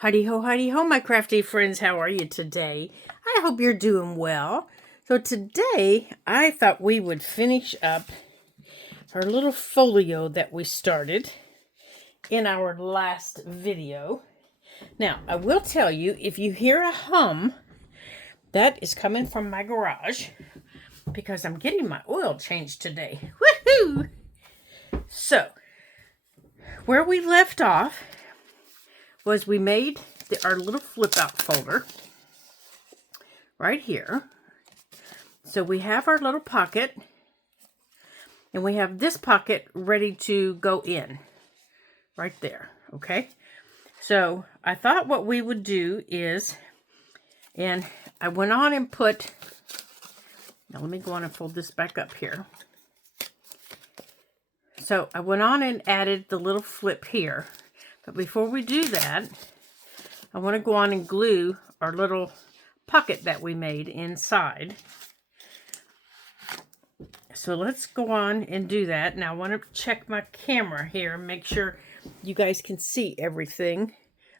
Heidi ho, my crafty friends. How are you today? I hope you're doing well. So today, I thought we would finish up our little folio that we started in our last video. Now, I will tell you, if you hear a hum, that is coming from my garage because I'm getting my oil changed today. Woohoo! So, where we left off was we made our little flip out folder right here. So we have our little pocket and we have this pocket ready to go in right there. Okay. So I thought what we would do is, and I went on and put, now let me go on and fold this back up here. So I went on and added the little flip here. But before we do that, I want to go on and glue our little pocket that we made inside. So let's go on and do that. Now I want to check my camera here and make sure you guys can see everything.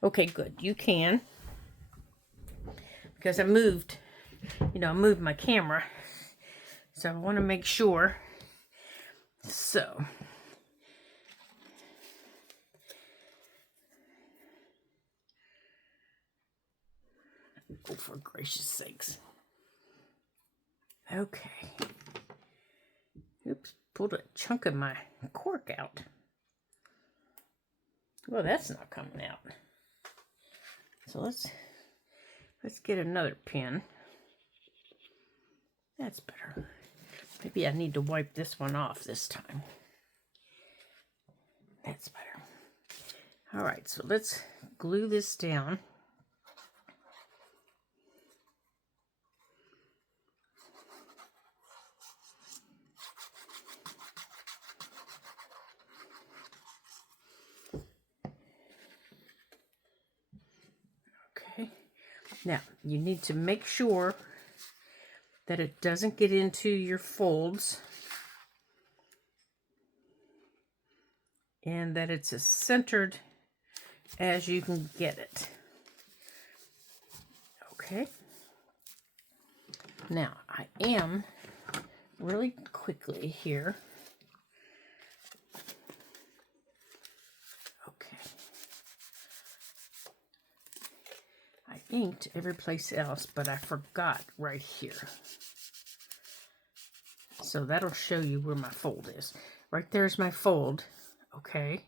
Okay, good. You can. Because I moved my camera. So I want to make sure. So oh, for gracious sakes. Okay. Oops, pulled a chunk of my cork out. Well, that's not coming out. So let's get another pin. That's better. Maybe I need to wipe this one off this time. That's better. All right, so let's glue this down. Okay. Now, you need to make sure that it doesn't get into your folds and that it's as centered as you can get it. Okay. Now, I am really quickly here. Okay. I inked every place else, but I forgot right here. So that'll show you where my fold is. Right there's my fold. Okay.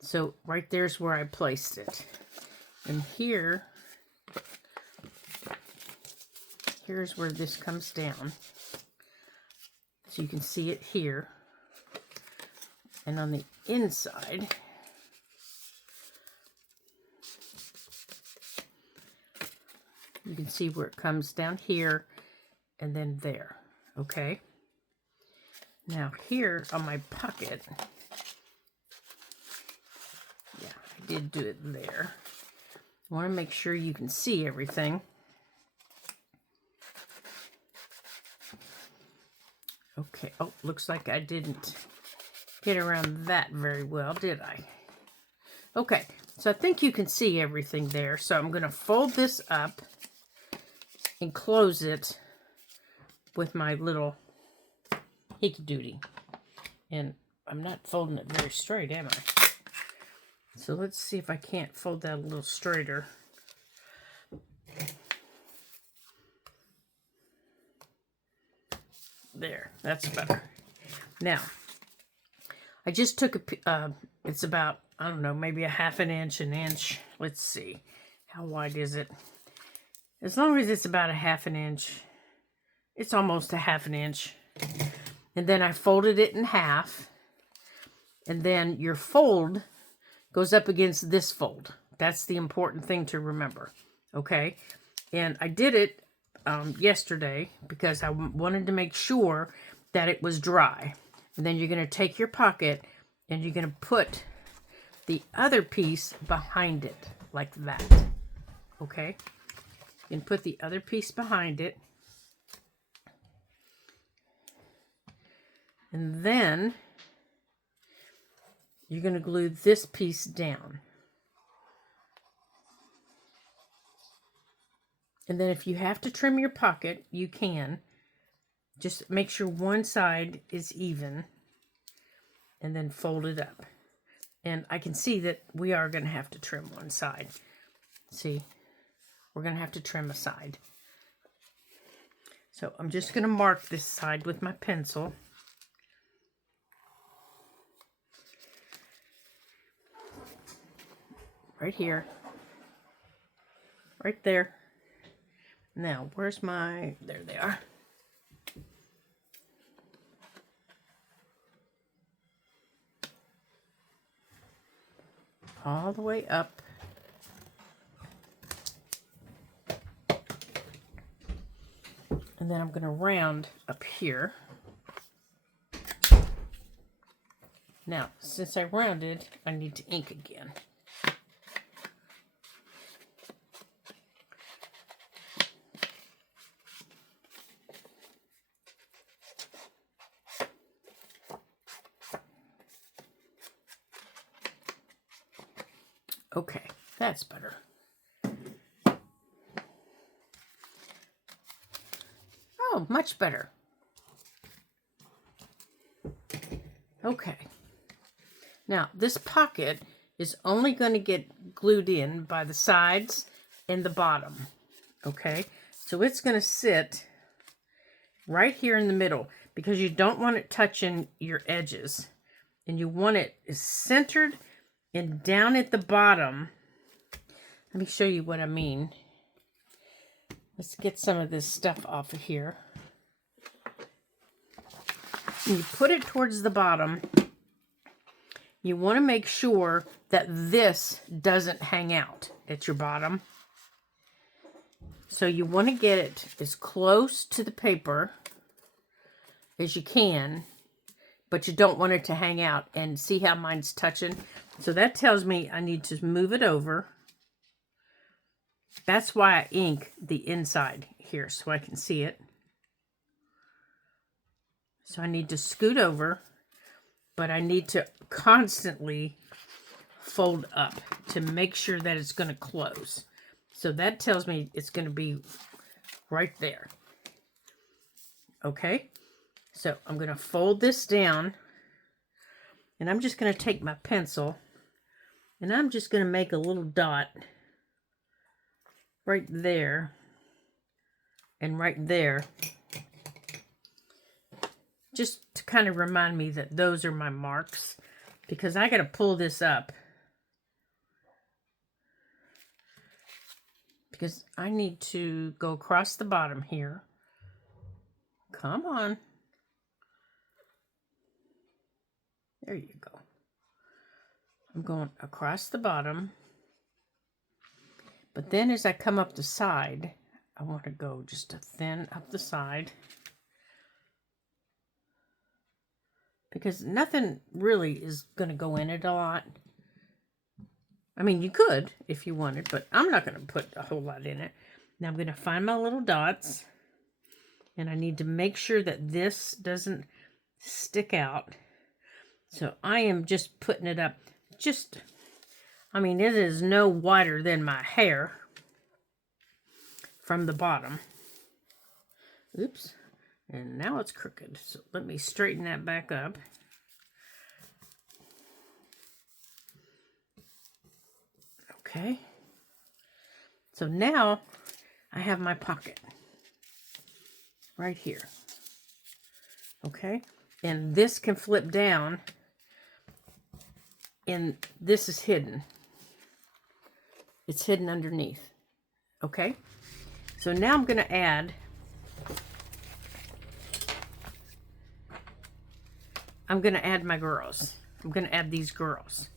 So right there's where I placed it. And here's where this comes down. So you can see it here. And on the inside, you can see where it comes down here and then there. Okay. Now here on my pocket, yeah, I did do it there. I want to make sure you can see everything. Okay. Oh, looks like I didn't get around that very well, did I? Okay. So I think you can see everything there. So I'm going to fold this up and close it with my little hickey doody. And I'm not folding it very straight, am I? So let's see if I can't fold that a little straighter. There, that's better. Now, I just took it's about, I don't know, maybe a half an inch, an inch. Let's see. How wide is it? As long as it's about a half an inch, it's almost a half an inch. And then I folded it in half. And then your fold goes up against this fold. That's the important thing to remember. Okay? And I did it yesterday because I wanted to make sure that it was dry. And then you're going to take your pocket and you're going to put the other piece behind it like that. Okay? You can put the other piece behind it. And then you're going to glue this piece down. And then if you have to trim your pocket, you can. Just make sure one side is even and then fold it up. And I can see that we are going to have to trim one side. See, we're going to have to trim a side. So I'm just going to mark this side with my pencil. Right here. Right there. Now, where's my... There they are. All the way up. And then I'm going to round up here. Now, since I rounded, I need to ink again. Okay, that's better. Oh, much better. Okay. Now, this pocket is only going to get glued in by the sides and the bottom. Okay? So it's going to sit right here in the middle because you don't want it touching your edges. And you want it centered and down at the bottom. Let me show you what I mean. Let's get some of this stuff off of here. And you put it towards the bottom. You want to make sure that this doesn't hang out at your bottom. So you want to get it as close to the paper as you can, but you don't want it to hang out. And see how mine's touching? So that tells me I need to move it over. That's why I ink the inside here so I can see it. So I need to scoot over, but I need to constantly fold up to make sure that it's going to close. So that tells me it's going to be right there. Okay, so I'm going to fold this down, and I'm just going to take my pencil, and I'm just going to make a little dot right there and right there, just to kind of remind me that those are my marks, because I got to pull this up because I need to go across the bottom here. Come on. There you go. I'm going across the bottom. But then as I come up the side, I want to go just a thin up the side. Because nothing really is going to go in it a lot. I mean, you could if you wanted, but I'm not going to put a whole lot in it. Now I'm going to find my little dots. And I need to make sure that this doesn't stick out. So I am just putting it up. I mean, it is no wider than my hair from the bottom. Oops. And now it's crooked. So let me straighten that back up. Okay. So now I have my pocket right here. Okay. And this can flip down. And this is hidden. It's hidden underneath. Okay. So now I'm going to add my girls. I'm going to add these girls.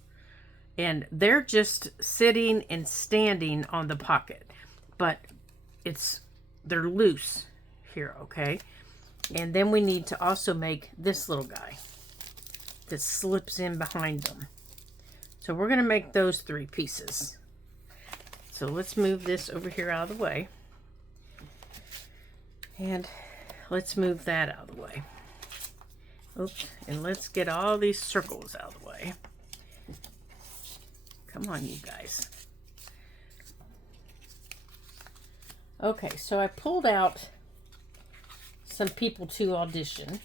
And they're just sitting and standing on the pocket. But they're loose here, okay? And then we need to also make this little guy that slips in behind them. So we're going to make those 3 pieces. So let's move this over here out of the way. And let's move that out of the way. Oops, and let's get all these circles out of the way. Come on, you guys. Okay, so I pulled out some people to audition.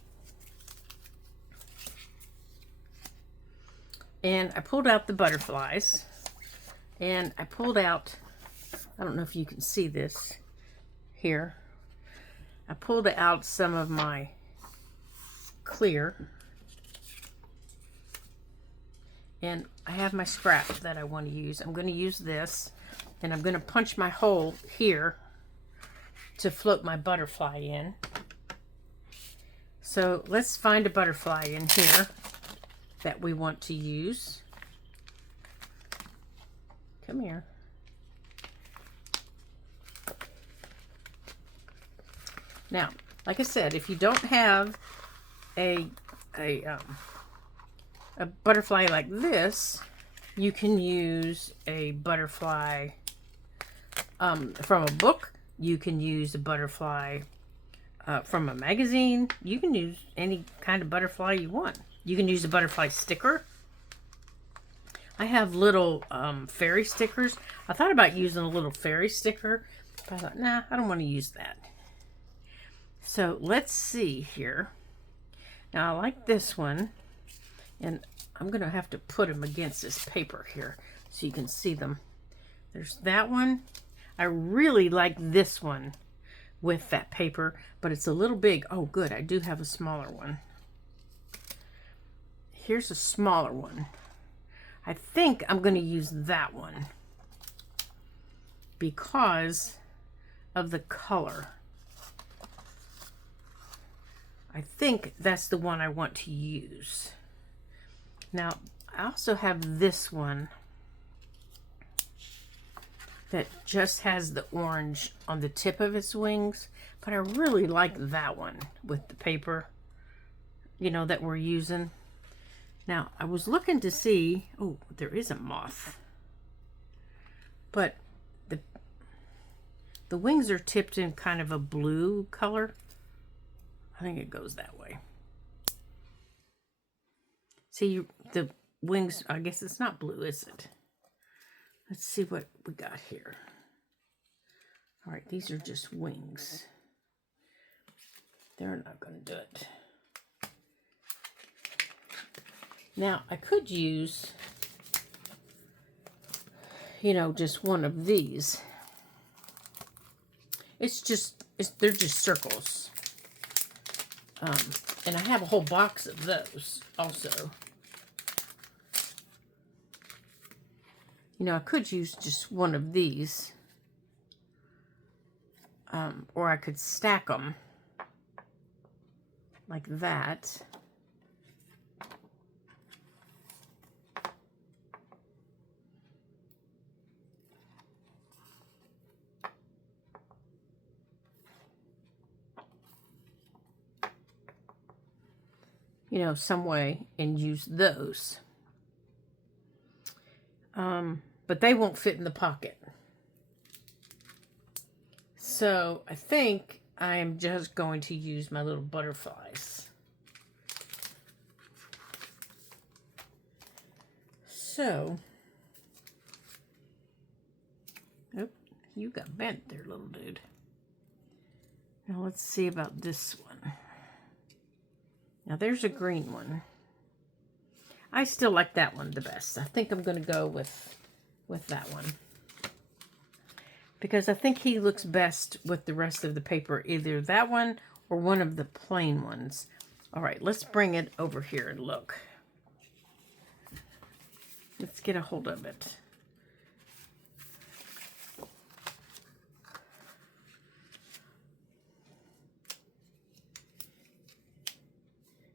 And I pulled out the butterflies. And I pulled out, I don't know if you can see this here. I pulled out some of my clear. And I have my scrap that I want to use. I'm going to use this. And I'm going to punch my hole here to float my butterfly in. So let's find a butterfly in here that we want to use. Come here. Now, like I said, if you don't have a butterfly like this, you can use a butterfly from a book. You can use a butterfly from a magazine. You can use any kind of butterfly you want. You can use a butterfly sticker. I have little fairy stickers. I thought about using a little fairy sticker, but I thought, nah, I don't want to use that. So let's see here. Now I like this one, and I'm going to have to put them against this paper here so you can see them. There's that one. I really like this one with that paper, but it's a little big. Oh, good. I do have a smaller one. Here's a smaller one. I think I'm going to use that one because of the color. I think that's the one I want to use. Now, I also have this one that just has the orange on the tip of its wings, but I really like that one with the paper, you know, that we're using. Now, I was looking to see, oh, there is a moth, but the wings are tipped in kind of a blue color. I think it goes that way. See, the wings, I guess it's not blue, is it? Let's see what we got here. All right, these are just wings. They're not going to do it. Now, I could use, you know, just one of these. They're just circles. And I have a whole box of those also. You know, I could use just one of these. Or I could stack them like that. You know, some way, and use those. But they won't fit in the pocket. So I think I am just going to use my little butterflies. So, oh, you got bent there, little dude. Now let's see about this one. Now there's a green one. I still like that one the best. I think I'm going to go with that one. Because I think he looks best with the rest of the paper. Either that one or one of the plain ones. All right, let's bring it over here and look. Let's get a hold of it.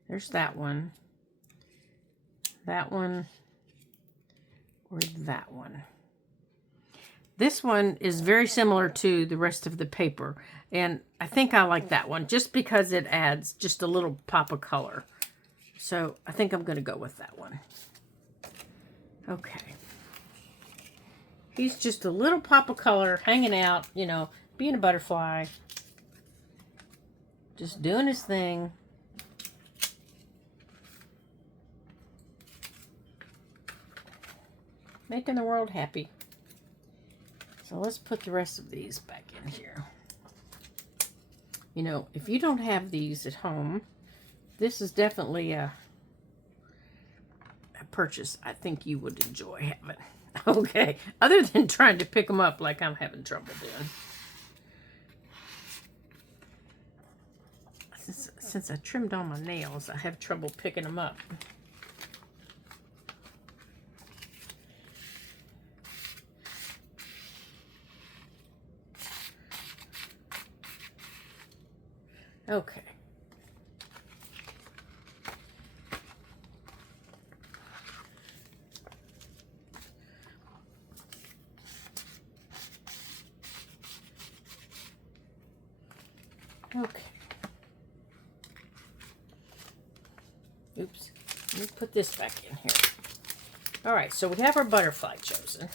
There's that one, or that one. This one is very similar to the rest of the paper, and I think I like that one just because it adds just a little pop of color. So I think I'm going to go with that one. Okay. He's just a little pop of color hanging out, you know, being a butterfly. Just doing his thing. Making the world happy. So let's put the rest of these back in here. You know, if you don't have these at home, this is definitely a purchase I think you would enjoy having. Okay, other than trying to pick them up like I'm having trouble doing. Since I trimmed all my nails, I have trouble picking them up. Okay. Okay. Oops. Let me put this back in here. All right, so we have our butterfly chosen.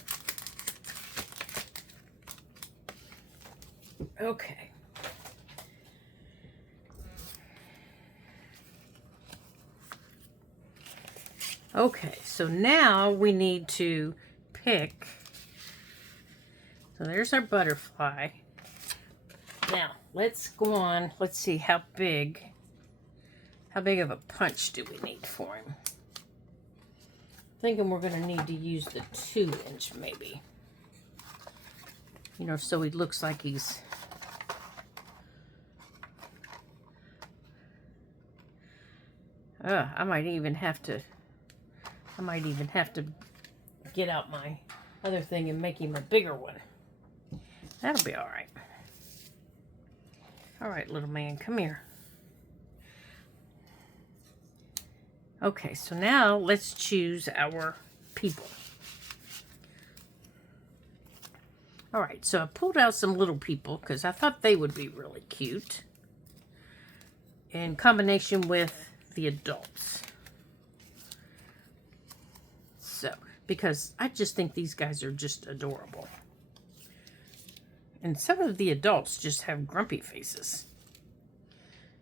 Okay. Okay, so now we need to pick. So there's our butterfly. Now, let's go on. Let's see how big of a punch do we need for him. Thinking we're going to need to use the 2-inch maybe. You know, so he looks like he's... I might even have to get out my other thing and make him a bigger one. That'll be all right. All right, little man, come here. Okay, so now let's choose our people. All right, so I pulled out some little people because I thought they would be really cute in combination with the adults. So, because I just think these guys are just adorable. And some of the adults just have grumpy faces.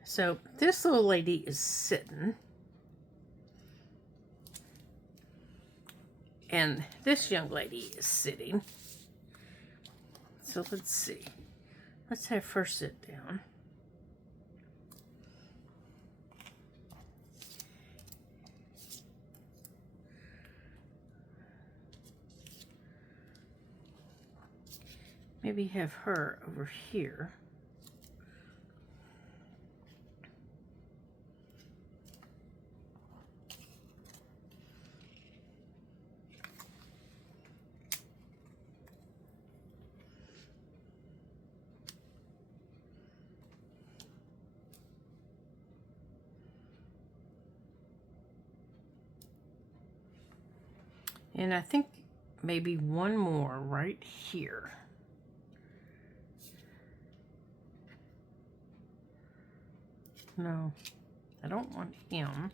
So, this little lady is sitting. And this young lady is sitting. So let's see. Let's have her sit down. Maybe have her over here. And I think maybe one more right here. No, I don't want him.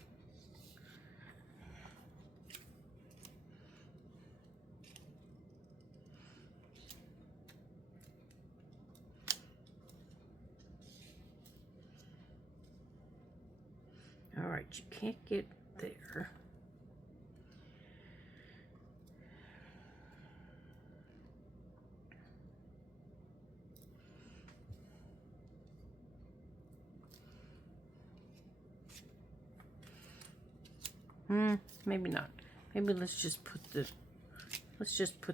All right, you can't get there. Maybe not. Maybe let's just put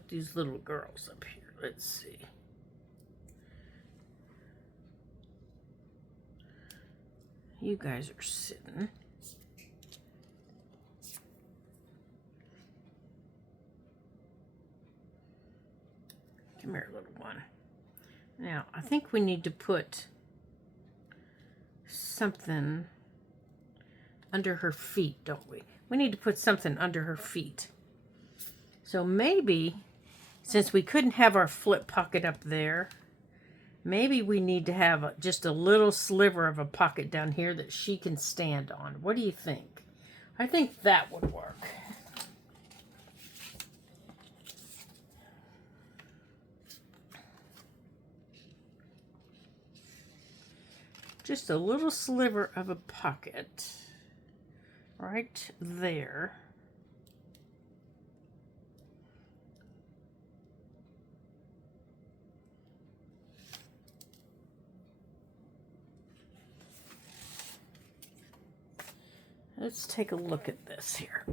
these little girls up here. Let's see. You guys are sitting. Come here, little one. Now, I think we need to put something under her feet, don't we? We need to put something under her feet. So maybe, since we couldn't have our flip pocket up there, maybe we need to have just a little sliver of a pocket down here that she can stand on. What do you think? I think that would work. Just a little sliver of a pocket right there. let's take a look at this here.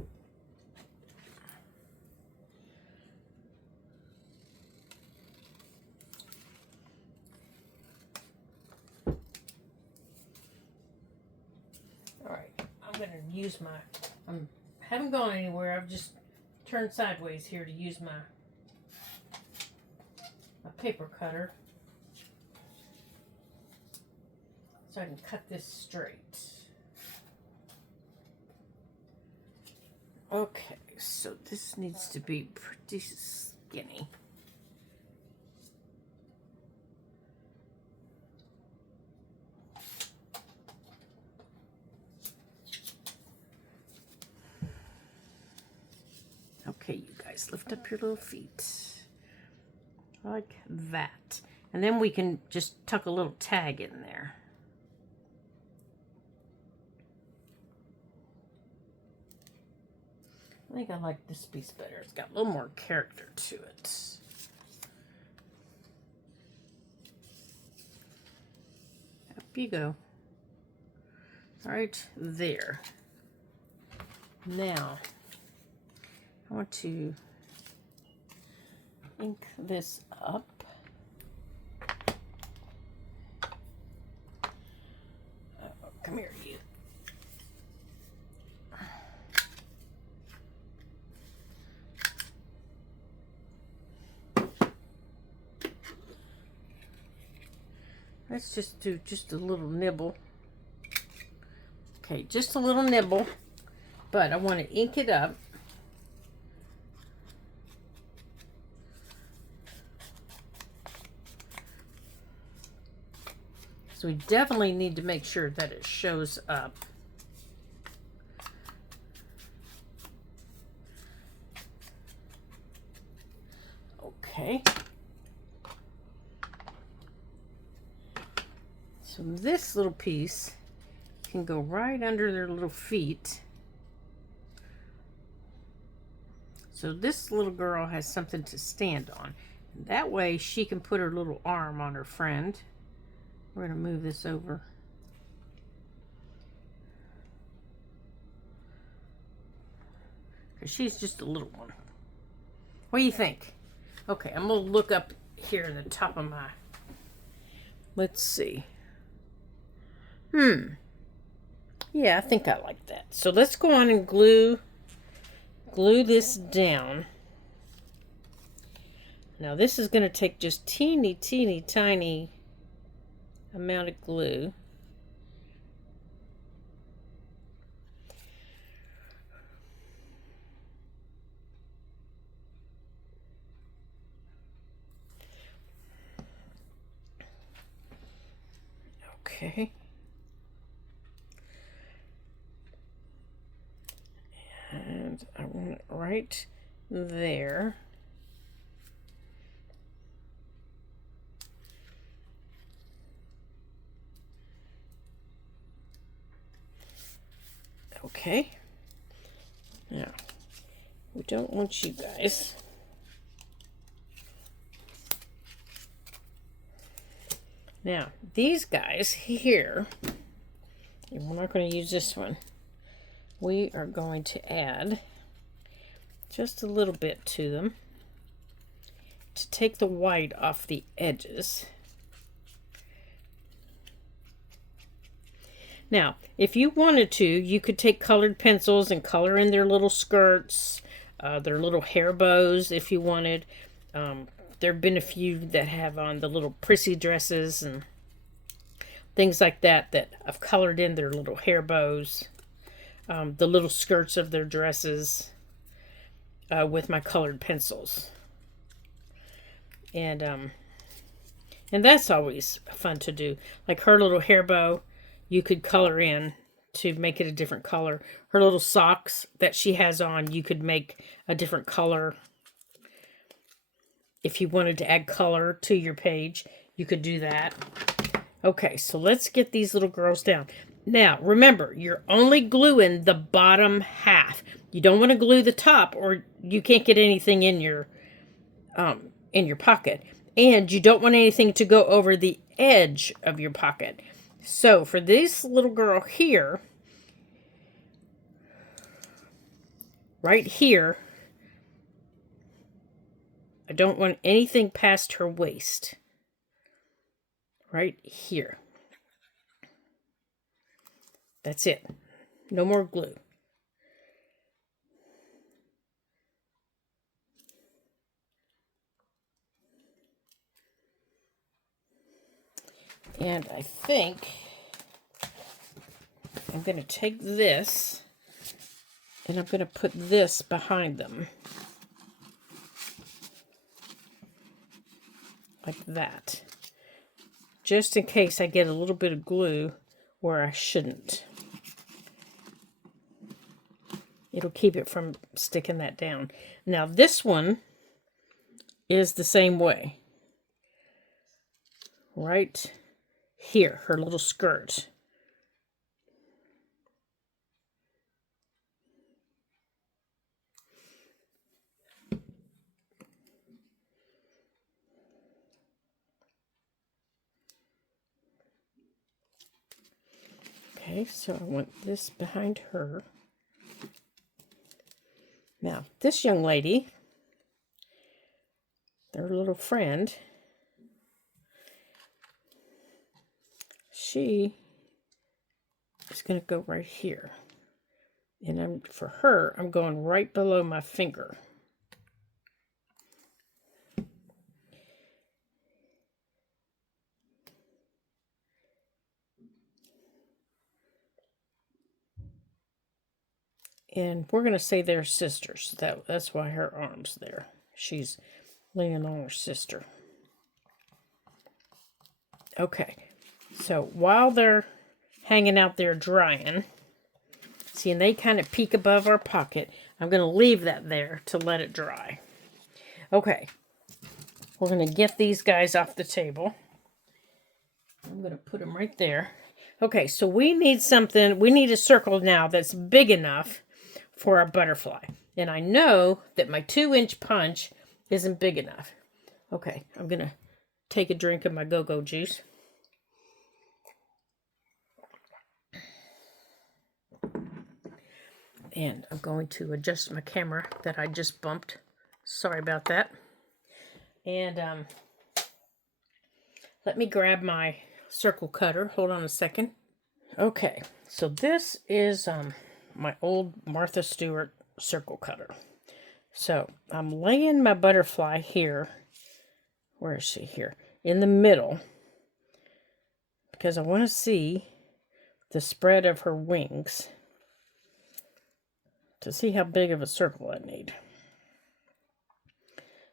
All right, I'm going to use my, haven't gone anywhere. I've just turned sideways here to use my paper cutter so I can cut this straight. Okay, so this needs to be pretty skinny. Okay, you guys, lift up your little feet. Like that. And then we can just tuck a little tag in there. I think I like this piece better. It's got a little more character to it. Up you go. All right, there. Now, I want to ink this up. Come here, you. Let's just do just a little nibble. Okay, just a little nibble, but I want to ink it up. So we definitely need to make sure that it shows up. Okay. So this little piece can go right under their little feet. So this little girl has something to stand on. That way she can put her little arm on her friend. We're going to move this over. Because she's just a little one. What do you think? Okay, I'm going to look up here in the top of my... Let's see. Yeah, I think I like that. So let's go on and glue this down. Now this is going to take just teeny tiny amount of glue. Okay. And I want it right there. Okay. Now, we don't want you guys now, these guys here, and we're not going to use this one. We are going to add just a little bit to them to take the white off the edges. Now, if you wanted to, you could take colored pencils and color in their little skirts, their little hair bows if you wanted. There have been a few that have on the little prissy dresses and things like that that I've colored in their little hair bows, the little skirts of their dresses with my colored pencils. And that's always fun to do. Like her little hair bow, you could color in to make it a different color. Her little socks that she has on, you could make a different color. If you wanted to add color to your page, you could do that. Okay, so let's get these little girls down. Now, remember, you're only gluing the bottom half. You don't want to glue the top or you can't get anything in your pocket. And you don't want anything to go over the edge of your pocket. So for this little girl here, right here. I don't want anything past her waist. Right here. That's it. No more glue. And I think I'm going to take this and I'm going to put this behind them. Like that. Just in case I get a little bit of glue where I shouldn't. It'll keep it from sticking that down. Now this one is the same way. Right here, her little skirt. Okay, so I want this behind her. Now, this young lady, their little friend, she is going to go right here. And for her, I'm going right below my finger. And we're going to say they're sisters. That's why her arm's there. She's leaning on her sister. Okay, so while they're hanging out there drying, see, and they kind of peek above our pocket, I'm going to leave that there to let it dry. Okay, we're going to get these guys off the table. I'm going to put them right there. Okay, so we need something, we need a circle now that's big enough for our butterfly. And I know that my 2-inch punch isn't big enough. Okay, I'm going to take a drink of my go-go juice. And I'm going to adjust my camera that I just bumped. Sorry about that. And let me grab my circle cutter. Hold on a second. Okay, so this is my old Martha Stewart circle cutter. So I'm laying my butterfly here. Where is she? Here. In the middle. Because I want to see the spread of her wings. To see how big of a circle I need.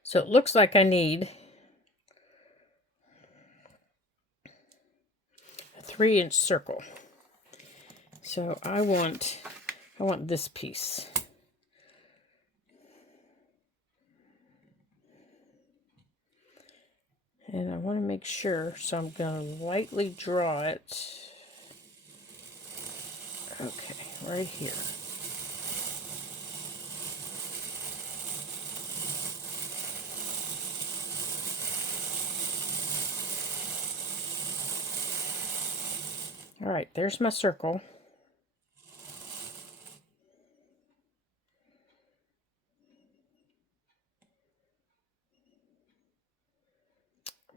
So it looks like I need a 3-inch circle. So I want this piece. And I want to make sure, so I'm going to lightly draw it. Okay, right here. All right, there's my circle.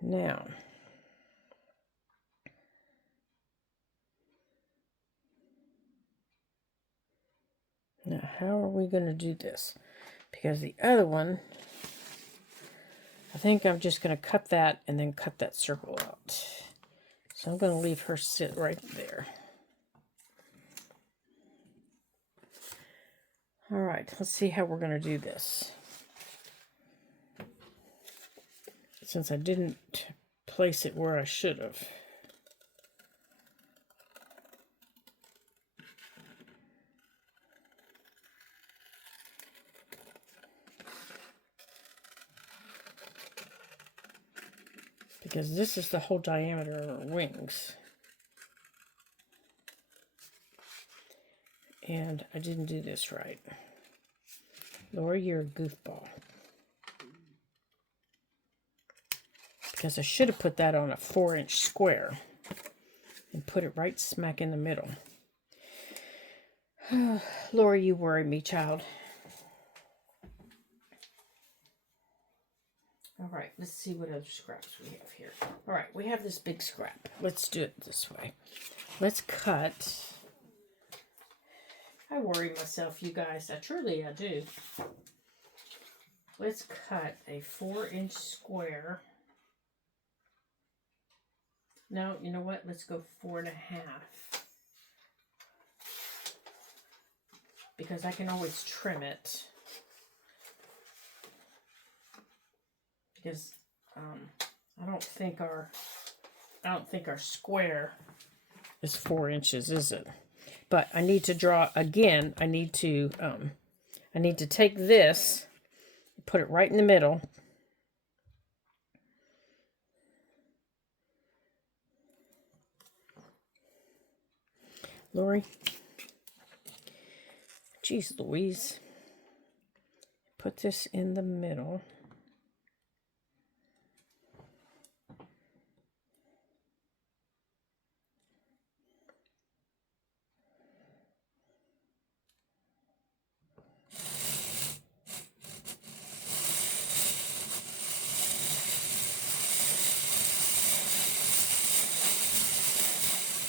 Now, how are we going to do this? Because the other one, I think I'm just going to cut that and then cut that circle out. So I'm going to leave her sit right there. All right, let's see how we're going to do this. Since I didn't place it where I should have. Because this is the whole diameter of her wings. And I didn't do this right. Laura, you're a goofball. Because I should have put that on a 4-inch square. And put it right smack in the middle. Laura, you worry me, child. let's see what other scraps we have here. All right, we have this big scrap. Let's do it this way. Let's cut. I worry myself, you guys. I do. Let's cut a 4-inch square. No, you know what? Let's go 4.5. Because I can always trim it. Because I don't think our square is 4 inches, is it? But I need to draw again. I need to take this, put it right in the middle. Lori, geez Louise, put this in the middle.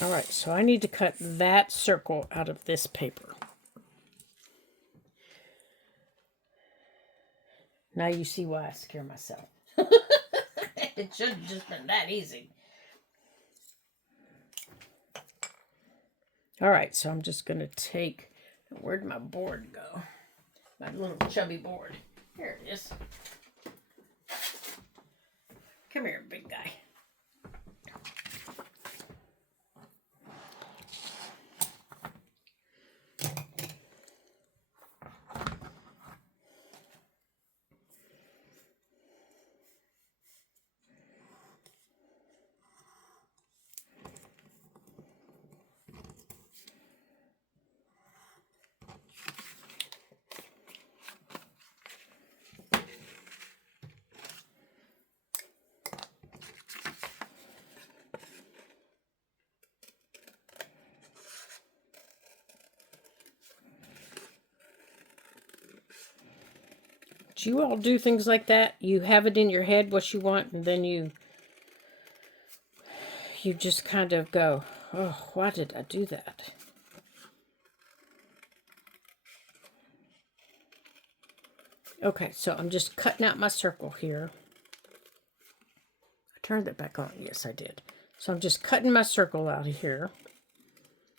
All right, so I need to cut that circle out of this paper. Now you see why I scare myself. It should have just been that easy. All right, so I'm just going to take, where'd my board go? My little chubby board. Here it is. Come here, big guy. Do you all do things like that? You have it in your head what you want, and then you just kind of go, oh, why did I do that? Okay, so I'm just cutting out my circle here. I turned it back on. Yes, I did. So I'm just cutting my circle out of here.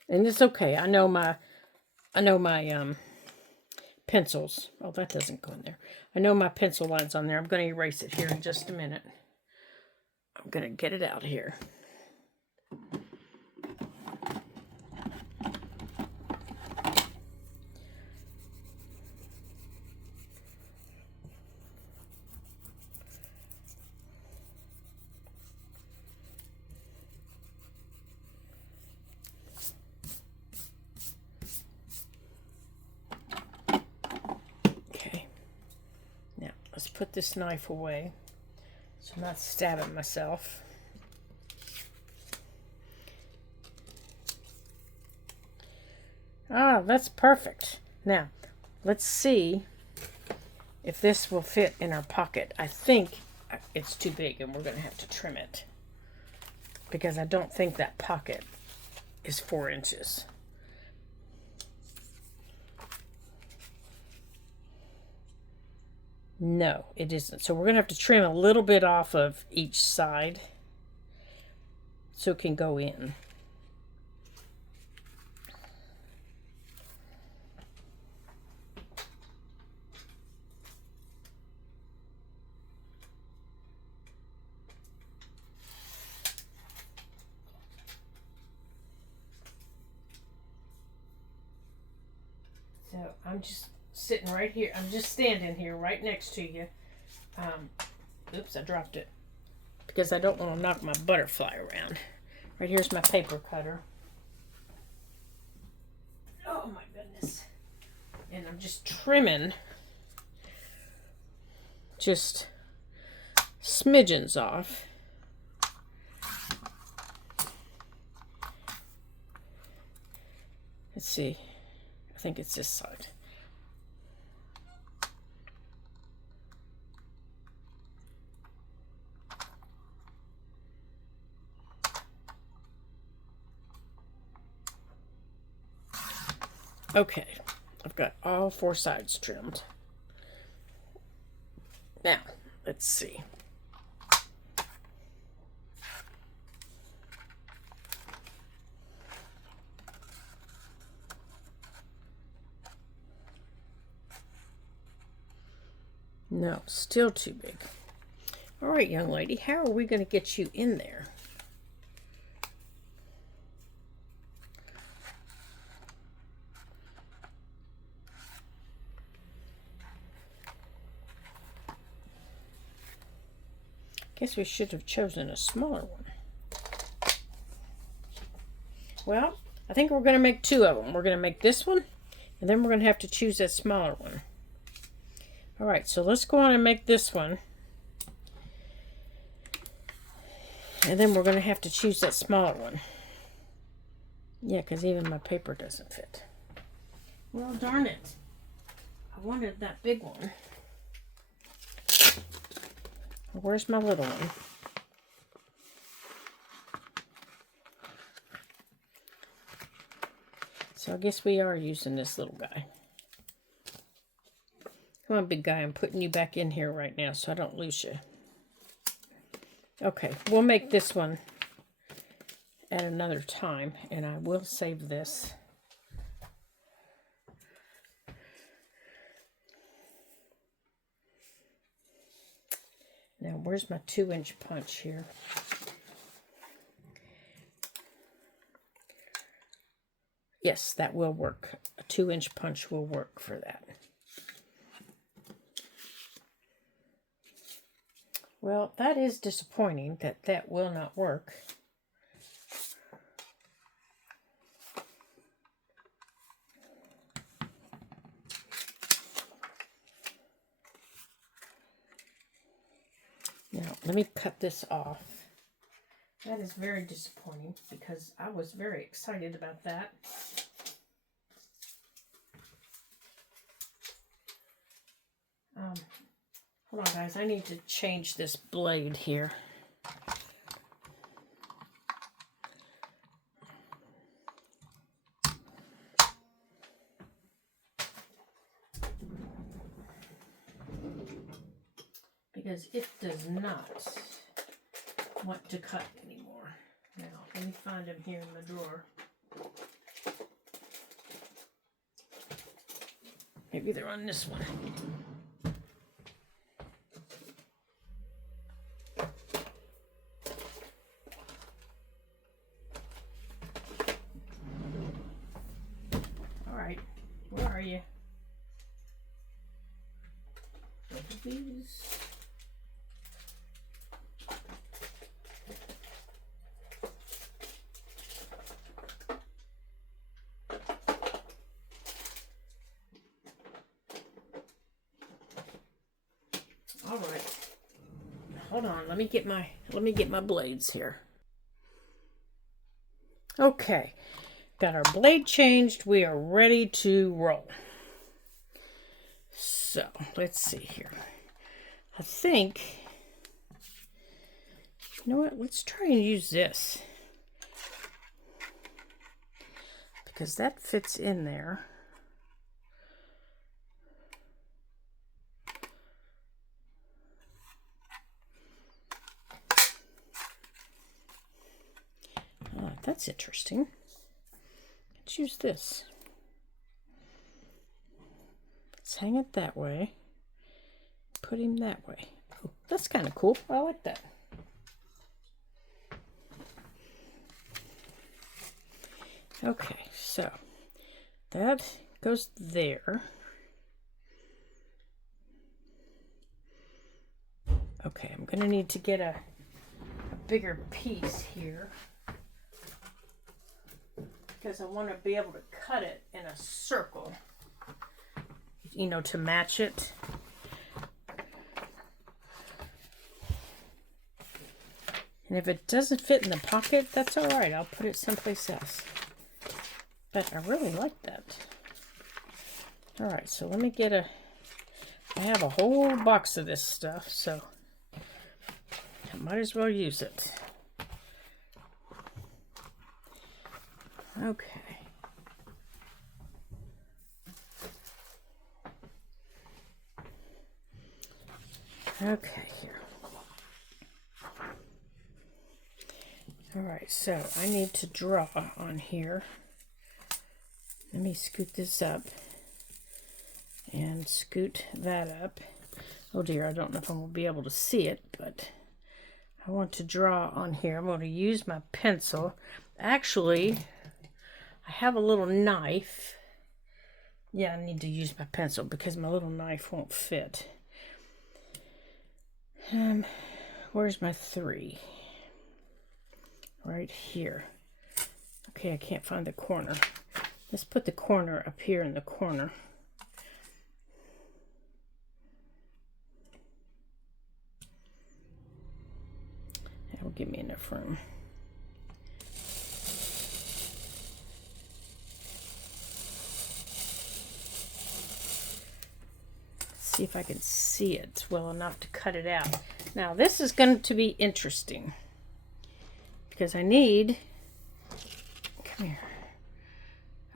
And it's okay. I know my pencils. Oh, that doesn't go in there. I know my pencil line's on there. I'm going to erase it here in just a minute. I'm going to get it out here. Let's put this knife away so I'm not stabbing myself. Ah, that's perfect. Now, let's see if this will fit in our pocket. I think it's too big and we're going to have to trim it because I don't think that pocket is 4 inches. No, it isn't. So we're going to have to trim a little bit off of each side so it can go in. So I'm just sitting right here. I'm just standing here right next to you. Oops, I dropped it because I don't want to knock my butterfly around. Right here's my paper cutter. Oh my goodness. And I'm just trimming just smidgens off. Let's see. I think it's this side. Okay, I've got all 4 sides trimmed. Now, let's see. No, still too big. All right, young lady, how are we going to get you in there? Guess we should have chosen a smaller one. Well, I think we're going to make 2 of them. We're going to make this one, and then we're going to have to choose that smaller one. All right, so let's go on and make this one. And then we're going to have to choose that smaller one. Yeah, because even my paper doesn't fit. Well, darn it. I wanted that big one. Where's my little one? So I guess we are using this little guy. Come on, big guy. I'm putting you back in here right now so I don't lose you. Okay, we'll make this one at another time, and I will save this. Now, where's my 2-inch punch here? Yes, that will work. A 2-inch punch will work for that. Well, that is disappointing that that will not work. Now, let me cut this off. That is very disappointing because I was very excited about that. Hold on, guys. I need to change this blade here. Because it does not want to cut anymore. Now, let me find them here in the drawer. Maybe they're on this one. All right, where are you? Both of these. All right. Hold on. Let me get my blades here. Okay. Got our blade changed. We are ready to roll. So, let's see here. I think, you know what? Let's try and use this. Because that fits in there. Oh, that's interesting. Let's use this. Let's hang it that way. Put him that way. Oh, that's kind of cool. I like that. Okay, so that goes there. Okay, I'm going to need to get a bigger piece here because I want to be able to cut it in a circle, you know, to match it. And if it doesn't fit in the pocket, that's all right. I'll put it someplace else. But I really like that. All right, so let me get I have a whole box of this stuff, so I might as well use it. Okay. Okay, here. All right, so I need to draw on here. Let me scoot this up and scoot that up. Oh dear, I don't know if I'm going to be able to see it, but I want to draw on here. I'm going to use my pencil. Actually, I have a little knife. Yeah, I need to use my pencil because my little knife won't fit. Where's my 3? Right here. Okay, I can't find the corner. Let's put the corner up here in the corner. That will give me enough room. See if I can see it well enough to cut it out. Now this is going to be interesting because I need, come here,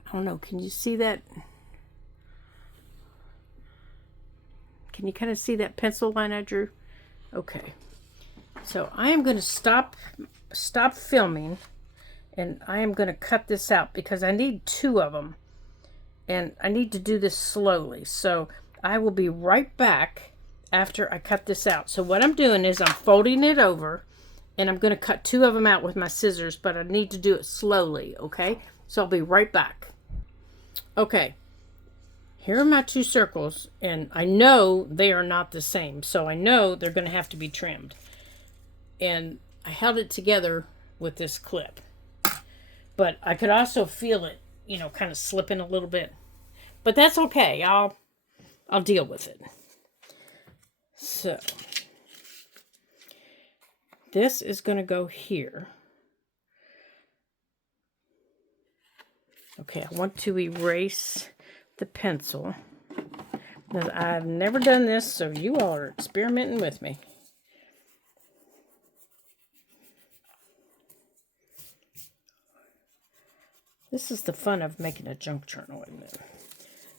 I don't know, can you see that? Can you kind of see that pencil line I drew? Okay, so I am going to stop filming and I am going to cut this out because I need 2 of them and I need to do this slowly. So I will be right back after I cut this out. So what I'm doing is I'm folding it over and I'm going to cut 2 of them out with my scissors, but I need to do it slowly, okay? So I'll be right back. Okay, here are my 2 circles, and I know they are not the same, so I know they're going to have to be trimmed. And I held it together with this clip, but I could also feel it, you know, kind of slipping a little bit. But that's okay. I'll deal with it. So this is going to go here. Okay, I want to erase the pencil. Because I've never done this, so you all are experimenting with me. This is the fun of making a junk journal, isn't it?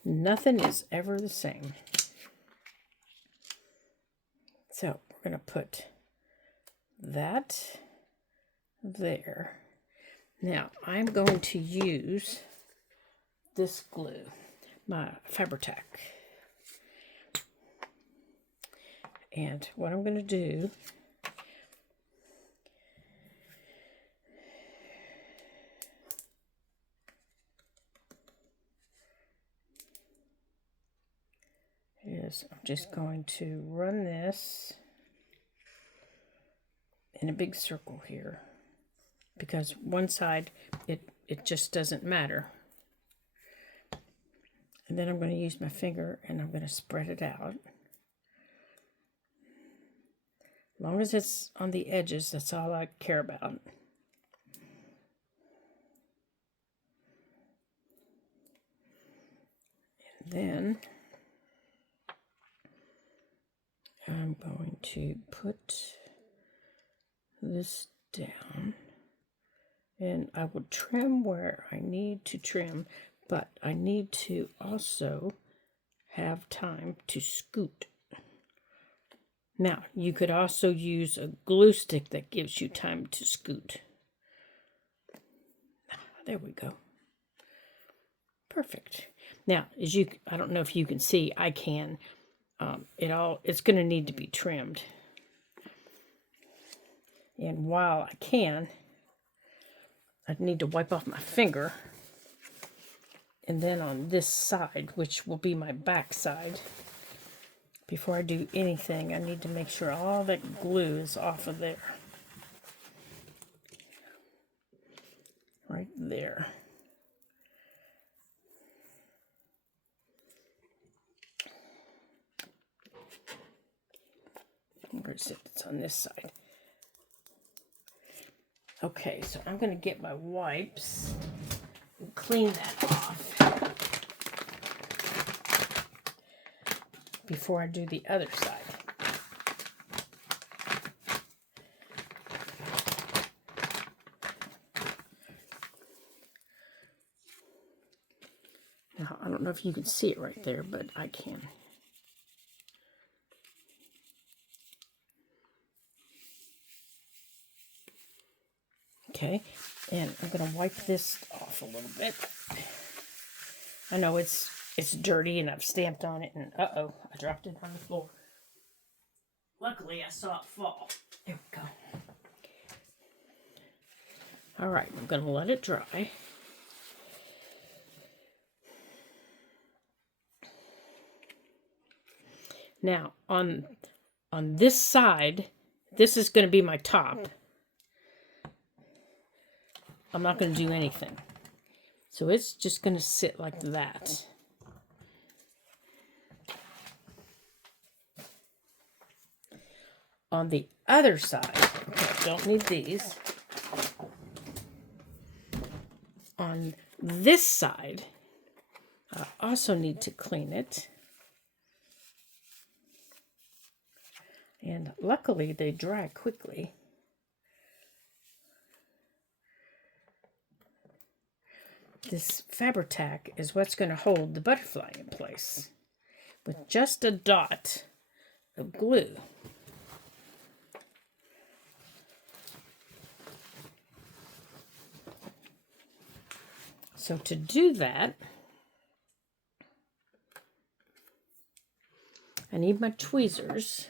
Nothing is ever the same. So we're going to put that there. Now I'm going to use this glue, my Fabric. And what I'm going to do is I'm just going to run this in a big circle here because one side it just doesn't matter. And then I'm going to use my finger and I'm going to spread it out. As long as it's on the edges, that's all I care about. And then I'm going to put this down. And I will trim where I need to trim, but I need to also have time to scoot. Now, you could also use a glue stick that gives you time to scoot. There we go. Perfect. Now, I don't know if you can see, I can. It's going to need to be trimmed. And while I can, I need to wipe off my finger. And then on this side, which will be my back side, before I do anything, I need to make sure all that glue is off of there. Right there. Where is it? It's on this side. Okay, so I'm going to get my wipes and clean that off before I do the other side. Now, I don't know if you can see it right there, but I can. Okay, and I'm going to wipe this off a little bit. I know it's dirty and I've stamped on it, and uh-oh, I dropped it on the floor. Luckily, I saw it fall. There we go. All right, I'm going to let it dry. Now, on this side, this is going to be my top. I'm not going to do anything. So it's just going to sit like that. On the other side, okay, don't need these. On this side, I also need to clean it. And luckily, they dry quickly. This Fabri-Tac is what's going to hold the butterfly in place with just a dot of glue. So to do that, I need my tweezers.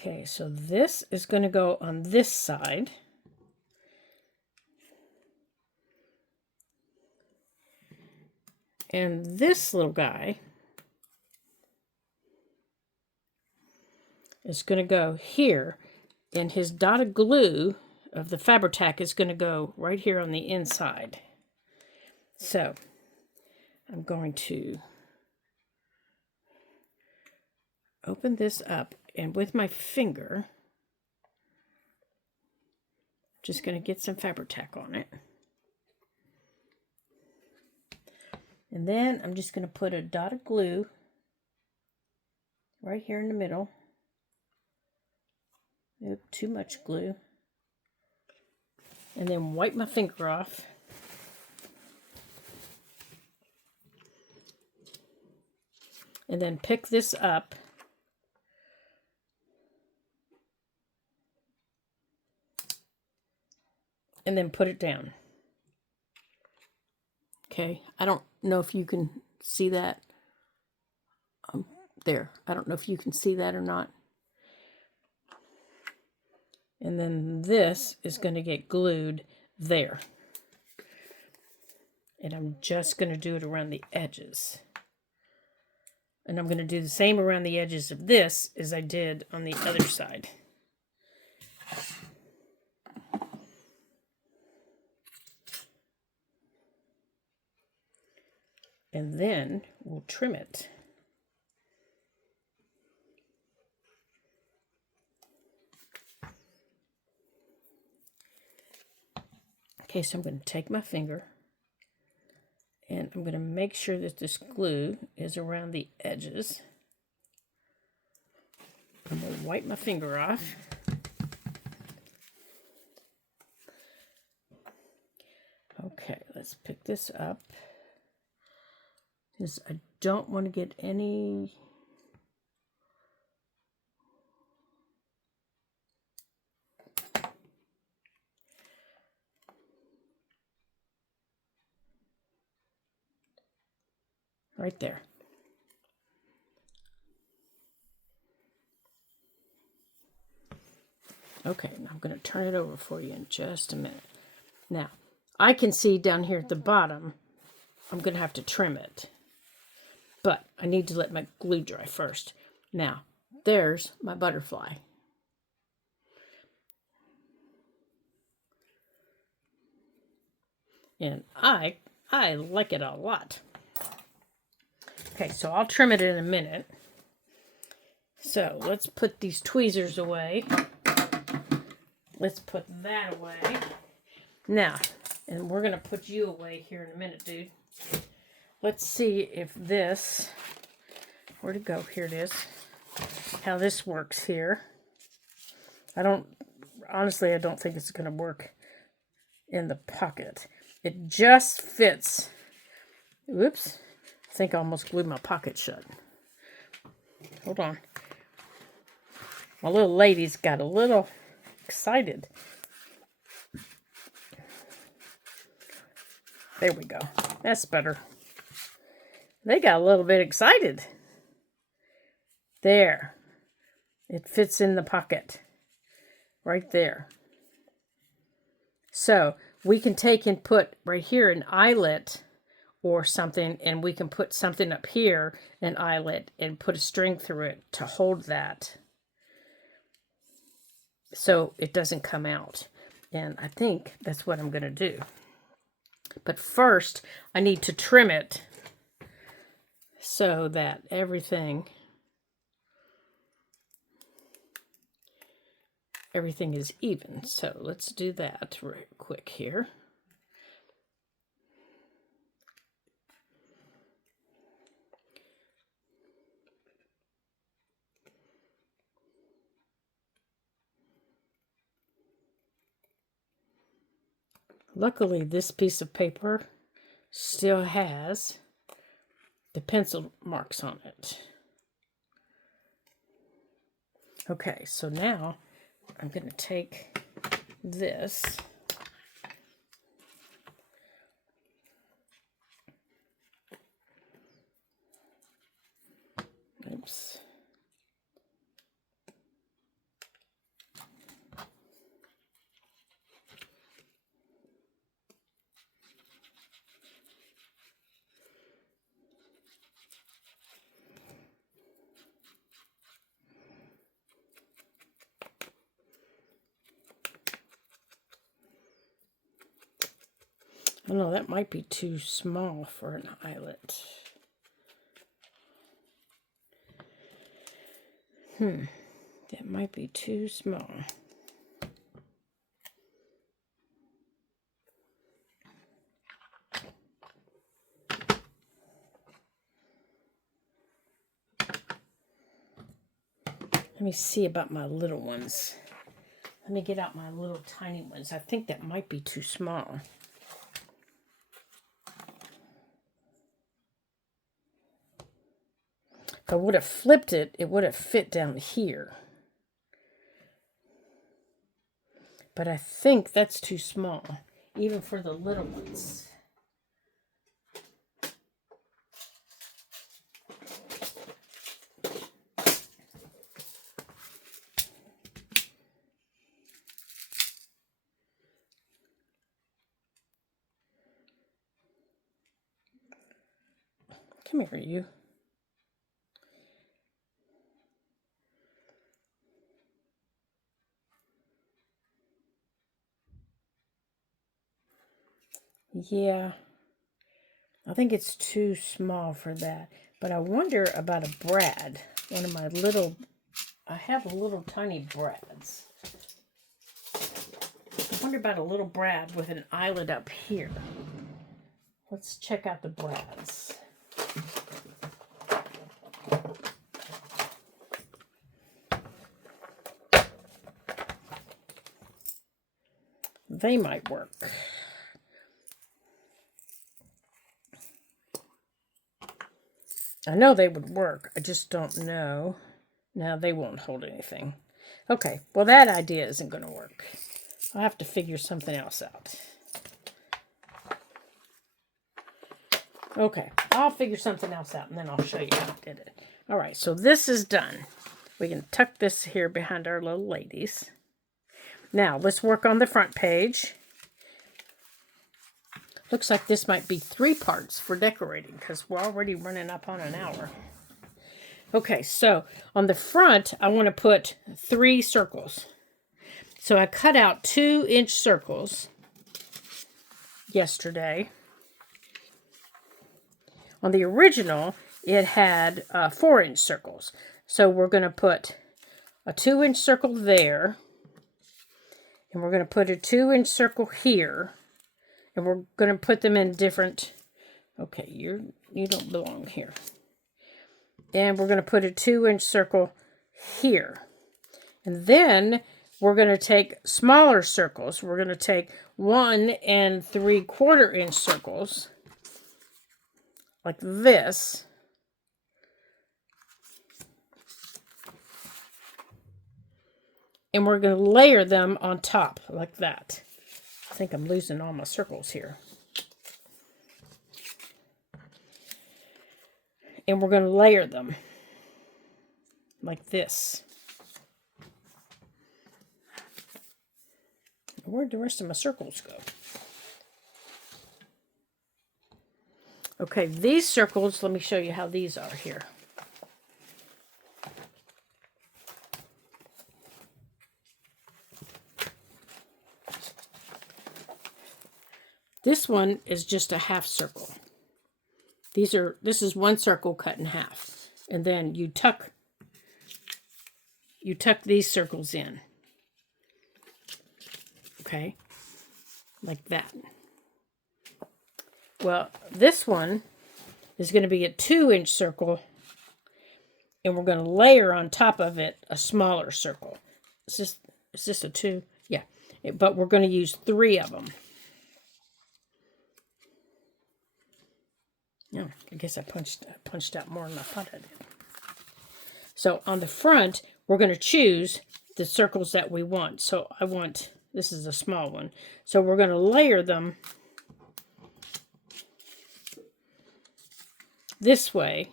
Okay, so this is going to go on this side. And this little guy is going to go here. And his dotted glue of the Fabri-Tac is going to go right here on the inside. So I'm going to open this up, and with my finger, just going to get some Fabri-Tac on it. And then I'm just going to put a dot of glue right here in the middle. Oop, too much glue. And then wipe my finger off. And then pick this up. And then put it down. Okay, I don't know if you can see that. There, I don't know if you can see that or not. And then this is going to get glued there. And I'm just going to do it around the edges. And I'm going to do the same around the edges of this as I did on the other side. And then we'll trim it. Okay, so I'm going to take my finger and I'm going to make sure that this glue is around the edges. I'm going to wipe my finger off. Okay, let's pick this up. Because I don't want to get any right there. Okay, now I'm going to turn it over for you in just a minute. Now, I can see down here at the bottom, I'm going to have to trim it. But I need to let my glue dry first. Now, there's my butterfly. And I like it a lot. Okay, so I'll trim it in a minute. So let's put these tweezers away. Let's put that away. Now, and we're going to put you away here in a minute, dude. Let's see if this, where'd it go? Here it is. How this works here. Honestly, I don't think it's going to work in the pocket. It just fits Whoops. I think I almost glued my pocket shut. Hold on. My little ladies got a little excited. There we go. That's better. They got a little bit excited. There. It fits in the pocket. Right there. So we can take and put right here an eyelet or something, and we can put something up here, an eyelet, and put a string through it to hold that so it doesn't come out. And I think that's what I'm going to do. But first, I need to trim it so that everything is even. So let's do that real quick here. Luckily, this piece of paper still has the pencil marks on it. Okay, so now I'm going to take this. Oops. Oh no, that might be too small for an eyelet. That might be too small. Let me see about my little ones. Let me get out my little tiny ones. I think that might be too small. If I would have flipped it, it would have fit down here. But I think that's too small, even for the little ones. Come here, you. Yeah, I think it's too small for that. But I wonder about a brad. One of my little, I have little tiny brads. I wonder about a little brad with an eyelet up here. Let's check out the brads. They might work. I know they would work. I just don't know. Now they won't hold anything. Okay, well that idea isn't going to work. I'll have to figure something else out. Okay, I'll figure something else out and then I'll show you how I did it. All right, so this is done. We can tuck this here behind our little ladies. Now, let's work on the front page. Looks like this might be 3 parts for decorating because we're already running up on an hour. Okay, so on the front, I want to put 3 circles. So I cut out 2-inch circles yesterday. On the original, it had 4-inch circles. So we're going to put a 2-inch circle there. And we're going to put a 2-inch circle here. And we're going to put them in different... Okay, you don't belong here. And we're going to put a 2-inch circle here. And then we're going to take smaller circles. We're going to take 1 3/4 inch circles like this. And we're going to layer them on top like that. I think I'm losing all my circles here. And we're going to layer them like this. Where'd the rest of my circles go? Okay, these circles, let me show you how these are here. This one is just a half circle. This is one circle cut in half. And then you tuck these circles in. Okay? Like that. Well, this one is going to be a 2-inch circle, and we're going to layer on top of it a smaller circle. Is this a 2? Yeah. But we're going to use 3 of them. No, I guess I punched out more than I thought I did. So on the front, we're going to choose the circles that we want. So this is a small one. So we're going to layer them this way.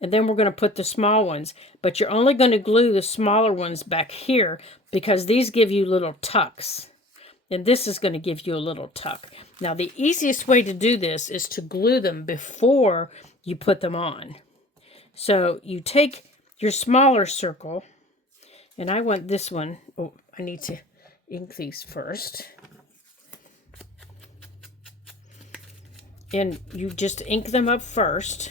And then we're going to put the small ones. But you're only going to glue the smaller ones back here because these give you little tucks. And this is going to give you a little tuck. Now, the easiest way to do this is to glue them before you put them on. So you take your smaller circle, and I want this one. Oh, I need to ink these first. And you just ink them up first.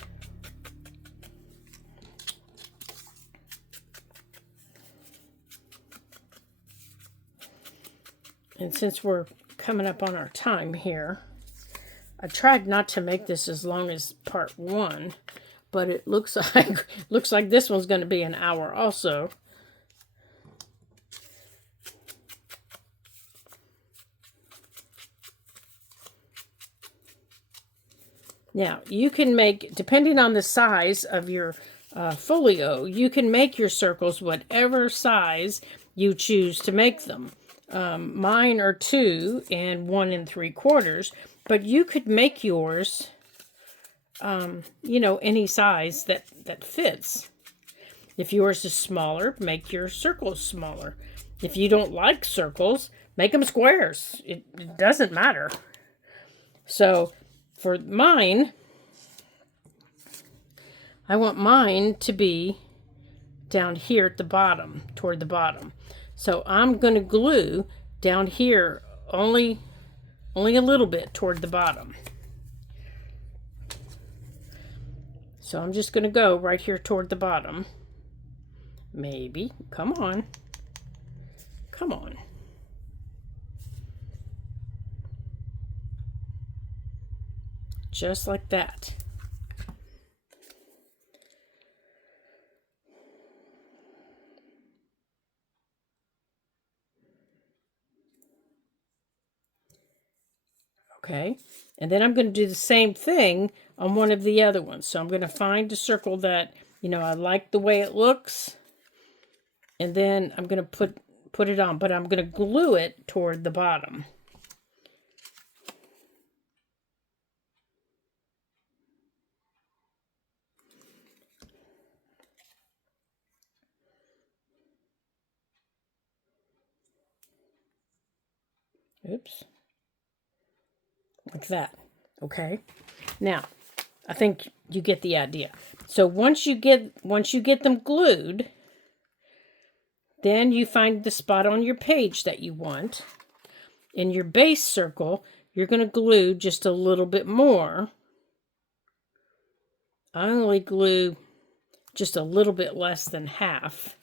And since we're coming up on our time here, I tried not to make this as long as part 1, but it looks like this one's going to be an hour also. Now, you can make, depending on the size of your folio, you can make your circles whatever size you choose to make them. Mine are 2 and 1 3/4, but you could make yours, any size that fits. If yours is smaller, make your circles smaller. If you don't like circles, make them squares. It doesn't matter. So for mine, I want mine to be down here at the bottom, toward the bottom. So I'm going to glue down here only a little bit toward the bottom. So I'm just going to go right here toward the bottom. Maybe. Come on. Come on. Just like that. Okay, and then I'm going to do the same thing on one of the other ones. So I'm going to find a circle that, I like the way it looks. And then I'm going to put it on, but I'm going to glue it toward the bottom. Oops. Like that. Okay. Now, I think you get the idea. So once you get them glued, then you find the spot on your page that you want. In your base circle, you're going to glue just a little bit more. I only glue just a little bit less than half.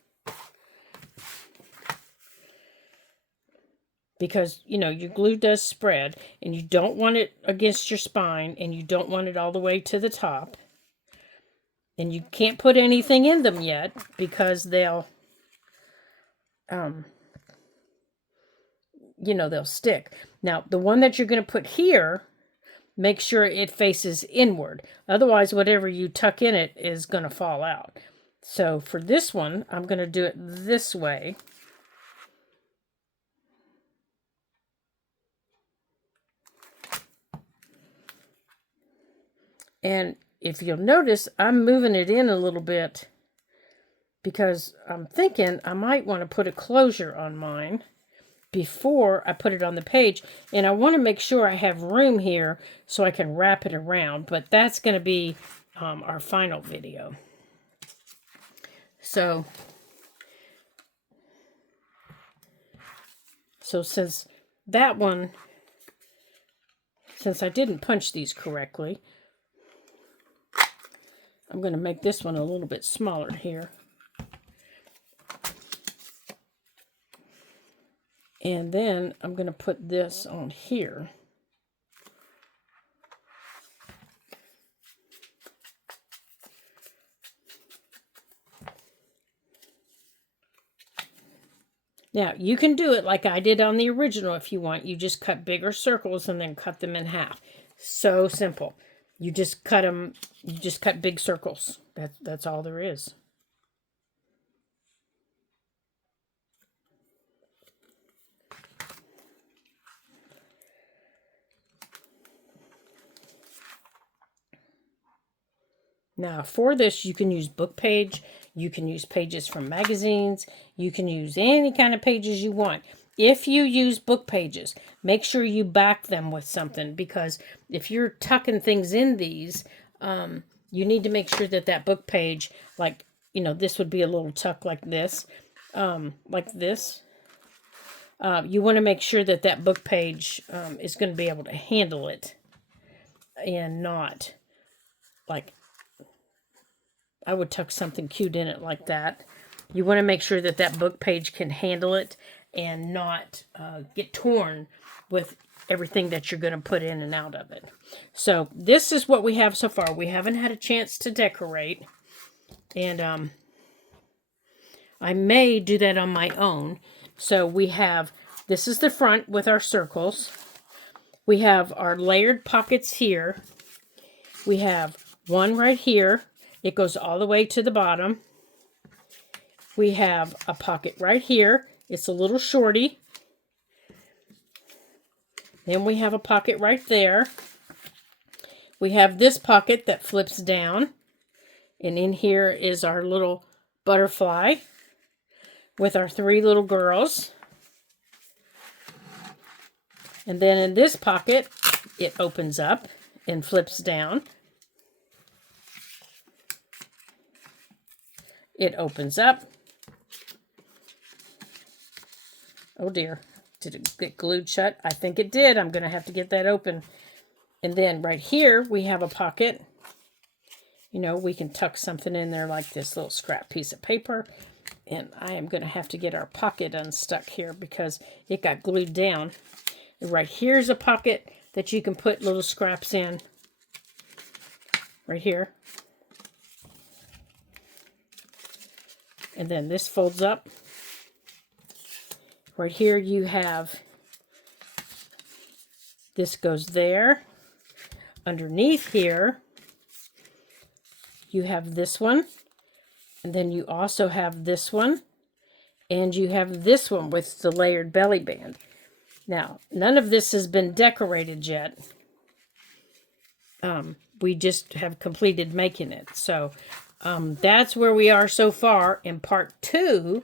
Because, your glue does spread, and you don't want it against your spine, and you don't want it all the way to the top. And you can't put anything in them yet, because they'll, they'll stick. Now, the one that you're going to put here, make sure it faces inward. Otherwise, whatever you tuck in it is going to fall out. So for this one, I'm going to do it this way. And if you'll notice, I'm moving it in a little bit because I'm thinking I might want to put a closure on mine before I put it on the page. And I want to make sure I have room here so I can wrap it around. But that's going to be our final video. So since that one, since I didn't punch these correctly, I'm going to make this one a little bit smaller here. And then I'm going to put this on here. Now, you can do it like I did on the original if you want. You just cut bigger circles and then cut them in half. So simple. You just cut them, you just cut big circles. That's all there is. Now, for this, you can use book page. You can use pages from magazines. You can use any kind of pages you want. If you use book pages, make sure you back them with something, because if you're tucking things in these, you need to make sure that that book page, like, you know, this would be a little tuck like this, like this. You want to make sure that that book page is going to be able to handle it and not like, I would tuck something cute in it like that. You want to make sure that that book page can handle it and not get torn with everything that you're going to put in and out of it. So this is what we have so far. We haven't had a chance to decorate. And I may do that on my own. So we have, this is the front with our circles. We have our layered pockets here. We have one right here. It goes all the way to the bottom. We have a pocket right here. It's a little shorty. Then we have a pocket right there. We have this pocket that flips down. And in here is our little butterfly with our three little girls. And then in this pocket, it opens up and flips down. It opens up. Oh dear. Did it get glued shut? I think it did. I'm going to have to get that open. And then right here, we have a pocket. You know, we can tuck something in there like this little scrap piece of paper. And I am going to have to get our pocket unstuck here because it got glued down. And right here's a pocket that you can put little scraps in. Right here. And then this folds up. Right here you have, this goes there. Underneath here, you have this one. And then you also have this one. And you have this one with the layered belly band. Now, none of this has been decorated yet. We just have completed making it. So, that's where we are so far in part 2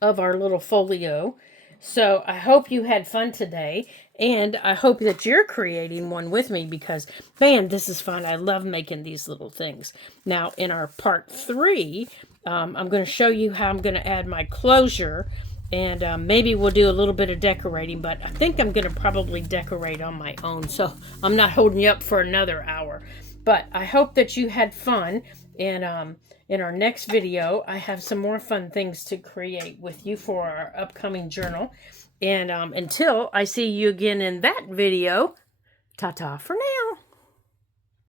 of our little folio. So I hope you had fun today, and I hope that you're creating one with me because, man, this is fun. I love making these little things. Now, in our part 3, I'm going to show you how I'm going to add my closure, and maybe we'll do a little bit of decorating, but I think I'm going to probably decorate on my own, so I'm not holding you up for another hour. But I hope that you had fun, and in our next video, I have some more fun things to create with you for our upcoming journal. And until I see you again in that video, ta-ta for now.